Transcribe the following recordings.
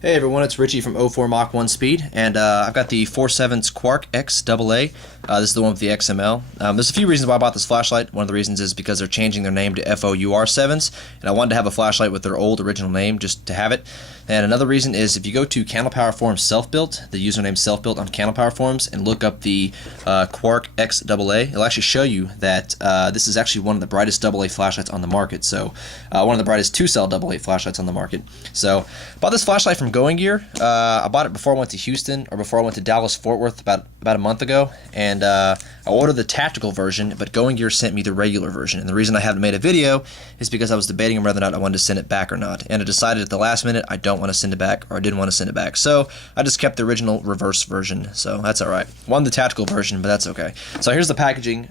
Hey everyone, it's Richie from 04 Mach 1 Speed, and I've got the 4Sevens Quark XAA. This is the one with the XML. There's a few reasons why I bought this flashlight. One of the reasons is because they're changing their name to FOUR7s, and I wanted to have a flashlight with their old original name just to have it. And another reason is if you go to Candle Power Forums self-built, the username self-built on Candle Power Forums, and look up the Quark XAA, it'll actually show you that this is actually one of the brightest AA flashlights on the market. So one of the brightest 2-cell AA flashlights on the market. So I bought this flashlight from Going Gear. I bought it before I went to Houston, or before I went to Dallas Fort Worth about a month ago, and I ordered the tactical version, but Going Gear sent me the regular version. And the reason I haven't made a video is because I was debating whether or not I wanted to send it back or not, and I decided at the last minute I don't want to send it back, or I didn't want to send it back, so I just kept the original reverse version, so that's alright. Wanted the tactical version, but that's okay. So here's the packaging.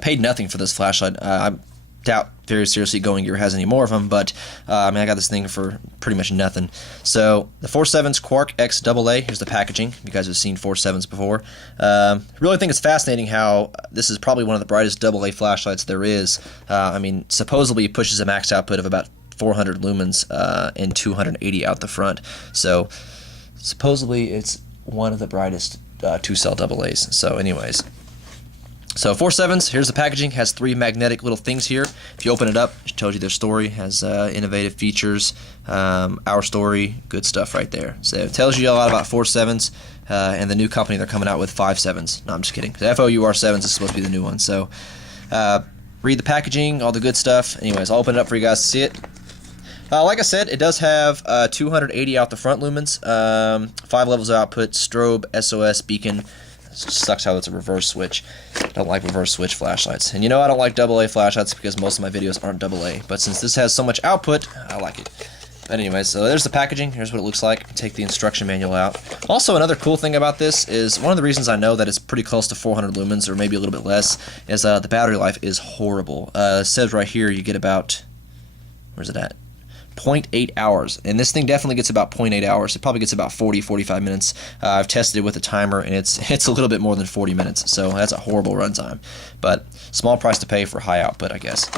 Paid nothing for this flashlight. I doubt very seriously Going Gear has any more of them, but I mean, I got this thing for pretty much nothing. So the 4Sevens Quark XAA, here's the packaging. You guys have seen 4Sevens before. Really think it's fascinating how this is probably one of the brightest AA flashlights there is. I mean, supposedly it pushes a max output of about 400 lumens and 280 out the front. So supposedly it's one of the brightest 2-cell AAs. So anyways. So 4Sevens, here's the packaging. Has 3 magnetic little things here. If you open it up, it tells you their story. Has innovative features, our story, good stuff right there. So it tells you a lot about 4Sevens and the new company they're coming out with, 5Sevens. No, I'm just kidding. The FOUR7s is supposed to be the new one. So read the packaging, all the good stuff. Anyways, I'll open it up for you guys to see it. Like I said, it does have 280 out the front lumens, 5 levels of output, strobe, SOS, beacon. It sucks how it's a reverse switch. I don't like reverse switch flashlights. And you know I don't like AA flashlights because most of my videos aren't AA. But since this has so much output, I like it. But anyways, so there's the packaging. Here's what it looks like. Take the instruction manual out. Also, another cool thing about this is one of the reasons I know that it's pretty close to 400 lumens, or maybe a little bit less, is the battery life is horrible. It says right here you get about, where's it at? 0.8 hours, and this thing definitely gets about 0.8 hours. It probably gets about 40-45 minutes. I've tested it with a timer, and it's a little bit more than 40 minutes, so that's a horrible runtime. But small price to pay for high output, I guess.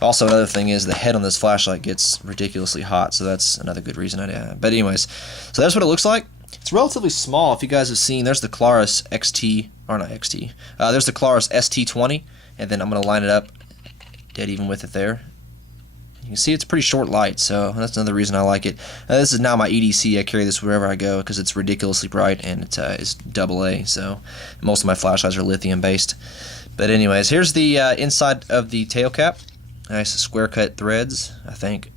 Also, another thing is the head on this flashlight gets ridiculously hot, so that's another good reason I did. But anyways, so that's what it looks like. It's relatively small. If you guys have seen, there's the Claris XT, or not XT. There's the Claris ST20, and then I'm going to line it up dead even with it there. You can see it's a pretty short light, so that's another reason I like it. This is now my EDC. I carry this wherever I go because it's ridiculously bright, and it is AA, so most of my flashlights are lithium based. But anyways, here's the inside of the tail cap. Nice square cut threads, I think.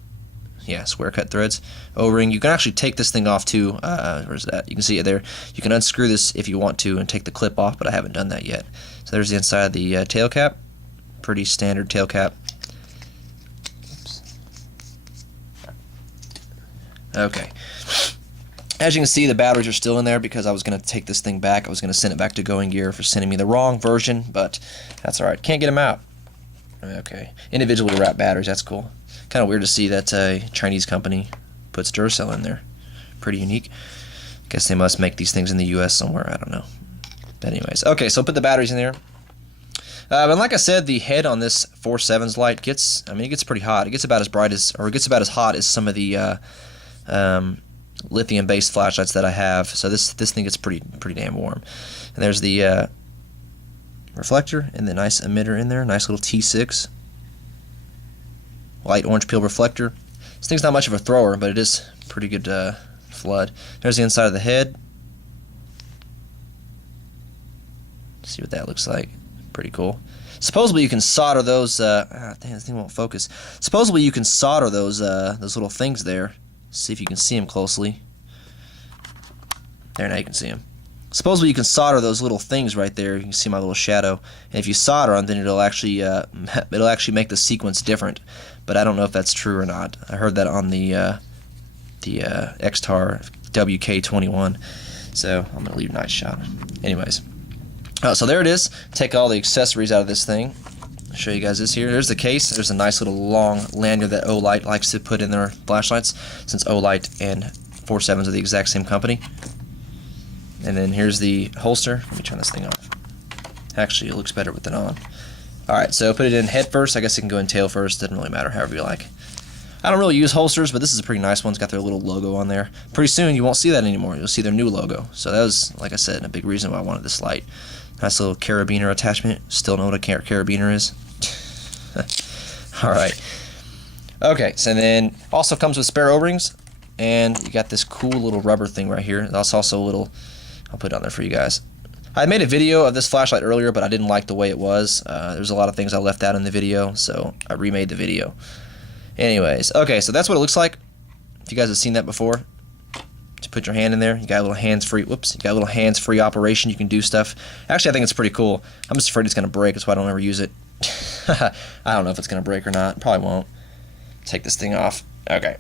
Yeah, square cut threads. O-ring. You can actually take this thing off too. Where's that? You can see it there. You can unscrew this if you want to and take the clip off, but I haven't done that yet. So there's the inside of the tail cap. Pretty standard tail cap. Okay. As you can see, the batteries are still in there because I was going to take this thing back. I was going to send it back to Going Gear for sending me the wrong version, but that's alright. Can't get them out. Okay. Individually wrapped batteries, that's cool. Kind of weird to see that a Chinese company puts Duracell in there. Pretty unique. Guess they must make these things in the US somewhere. I don't know. But anyways. Okay, so put the batteries in there. But like I said, the head on this 4Sevens light gets pretty hot. It gets about as bright as, or it gets about as hot as some of the lithium-based flashlights that I have. So this thing gets pretty damn warm. And there's the reflector and the nice emitter in there. Nice little T6 light orange peel reflector. This thing's not much of a thrower, but it is pretty good flood. There's the inside of the head. See what that looks like. Pretty cool. Supposedly you can solder those. Dang, this thing won't focus. Supposedly you can solder those little things there. See if you can see them closely. There, now you can see them. Supposedly you can solder those little things right there. You can see my little shadow. And if you solder them, then it'll actually make the sequence different. But I don't know if that's true or not. I heard that on the XTAR WK21. So I'm gonna leave night shot. Anyways. So there it is. Take all the accessories out of this thing. I'll show you guys this here. There's the case. There's a nice little long lanyard that Olight likes to put in their flashlights, since Olight and 4Sevens are the exact same company. And then here's the holster. Let me turn this thing off. Actually, it looks better with it on. Alright, so put it in head first. I guess it can go in tail first. Doesn't really matter, however you like. I don't really use holsters, but this is a pretty nice one. It's got their little logo on there. Pretty soon you won't see that anymore. You'll see their new logo. So that was, like I said, a big reason why I wanted this light. Nice little carabiner attachment. Still know what a carabiner is. Alright. Okay, so then also comes with spare O-rings, and you got this cool little rubber thing right here. That's also a little, I'll put it on there for you guys. I made a video of this flashlight earlier, but I didn't like the way it was. There's a lot of things I left out in the video, so I remade the video. Anyways, okay, so that's what it looks like. If you guys have seen that before, just put your hand in there. You got a little hands-free. Whoops, you got a little hands-free operation. You can do stuff. Actually, I think it's pretty cool. I'm just afraid it's gonna break. That's why I don't ever use it. I don't know if it's gonna break or not. Probably won't. Take this thing off. Okay.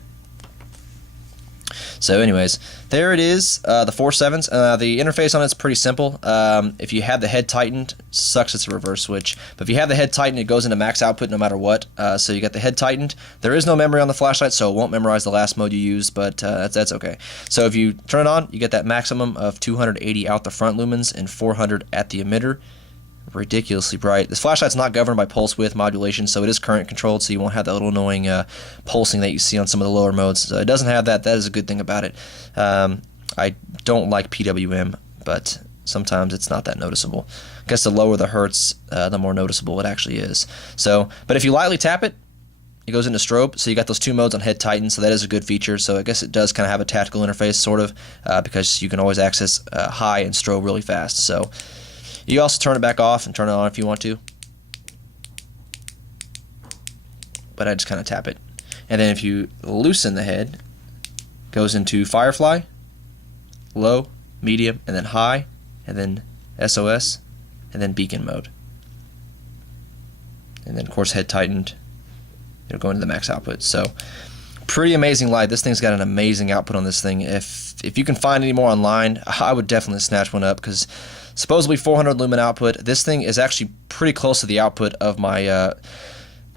So anyways, there it is, the 4Sevens. The interface on it's pretty simple. If you have the head tightened, sucks it's a reverse switch, but if you have the head tightened, it goes into max output no matter what. So you got the head tightened. There is no memory on the flashlight, so it won't memorize the last mode you used, but that's okay. So if you turn it on, you get that maximum of 280 out the front lumens and 400 at the emitter. Ridiculously bright. This flashlight's not governed by pulse width modulation, so it is current controlled, so you won't have that little annoying pulsing that you see on some of the lower modes. So it doesn't have that. That is a good thing about it. I don't like PWM, but sometimes it's not that noticeable. I guess the lower the hertz, the more noticeable it actually is. So, but if you lightly tap it, it goes into strobe, so you got those two modes on head tighten, so that is a good feature. So I guess it does kind of have a tactical interface, sort of, because you can always access high and strobe really fast. So you also turn it back off and turn it on if you want to. But I just kind of tap it. And then if you loosen the head, it goes into Firefly, low, medium, and then high, and then SOS, and then beacon mode. And then of course head tightened, it'll go into the max output. So pretty amazing light. This thing's got an amazing output on this thing. If you can find any more online, I would definitely snatch one up, because supposedly 400 lumen output. This thing is actually pretty close to the output of my.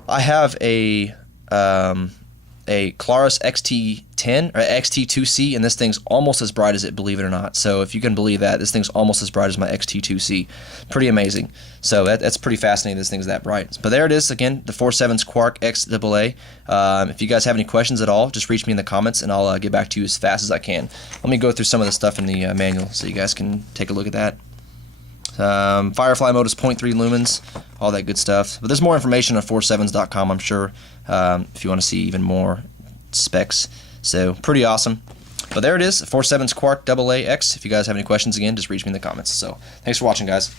I have a Claris XT10 or XT2C, and this thing's almost as bright as it, believe it or not. So if you can believe that, this thing's almost as bright as my XT2C. Pretty amazing. So that's pretty fascinating. This thing's that bright. But there it is again, the 4Sevens Quark XAA. If you guys have any questions at all, just reach me in the comments, and I'll get back to you as fast as I can. Let me go through some of the stuff in the manual so you guys can take a look at that. Firefly mode is 0.3 lumens, all that good stuff. But there's more information on 4sevens.com, I'm sure, if you want to see even more specs. So pretty awesome. But there it is, 4Sevens Quark AA X. If you guys have any questions, again, just reach me in the comments. So thanks for watching, guys.